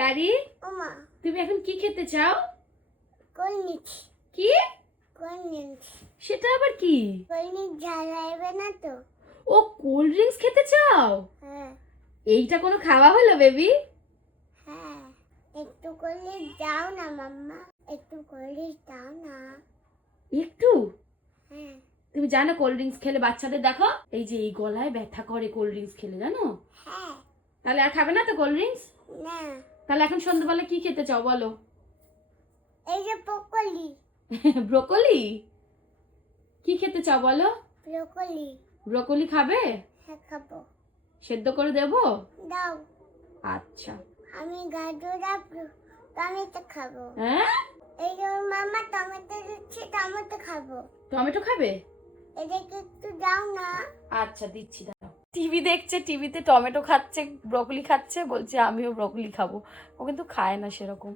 প্যারি, ওমা তুমি এখন কি খেতে চাও? কোলনিচ কি? কোলনিচ সেটা আবার কি? কোলনিচ ঝালাইবে না তো? ও, কোল্ড ড্রিঙ্কস খেতে চাও? হ্যাঁ এইটা কোনো খাওয়া হলো বেবি? হ্যাঁ, একটু কোলনিচ দাও না মাম্মা, একটু কোলনিচ দাও না। একটু? হ্যাঁ তুমি জানো কোল্ড ড্রিঙ্কস খেলে বাচ্চাদের দেখো এই যে এই গলায় ব্যথা করে কোল্ড ড্রিঙ্কস খেলে, জানো? হ্যাঁ। তাহলে আর খাবে না তো কোল্ড ড্রিঙ্কস? না, তাহলে এখন সন্ধ্যাবেলা কি খেতে চাও বলো? এই যে ব্রোকলি। ব্রোকলি? কি খেতে চাও বলো? ব্রোকলি। ব্রোকলি খাবে? হ্যাঁ খাবো। সেদ্ধ করে দেবো? দাও। আচ্ছা। আমি গাজর আর টমেটো খাবো। হ্যাঁ, এই যে ওর মামা টমেটো দিচ্ছে, টমেটো খাবো। টমেটো খাবে? এটাকে একটু দাও না। আচ্ছা দিচ্ছি, দাঁড়াও। টিভি দেখছে, টিভিতে টমেটো খাচ্ছে, ব্রোকলি খাচ্ছে, বলছে আমিও ব্রোকলি খাবো। ও কিন্তু খায় না সেরকম।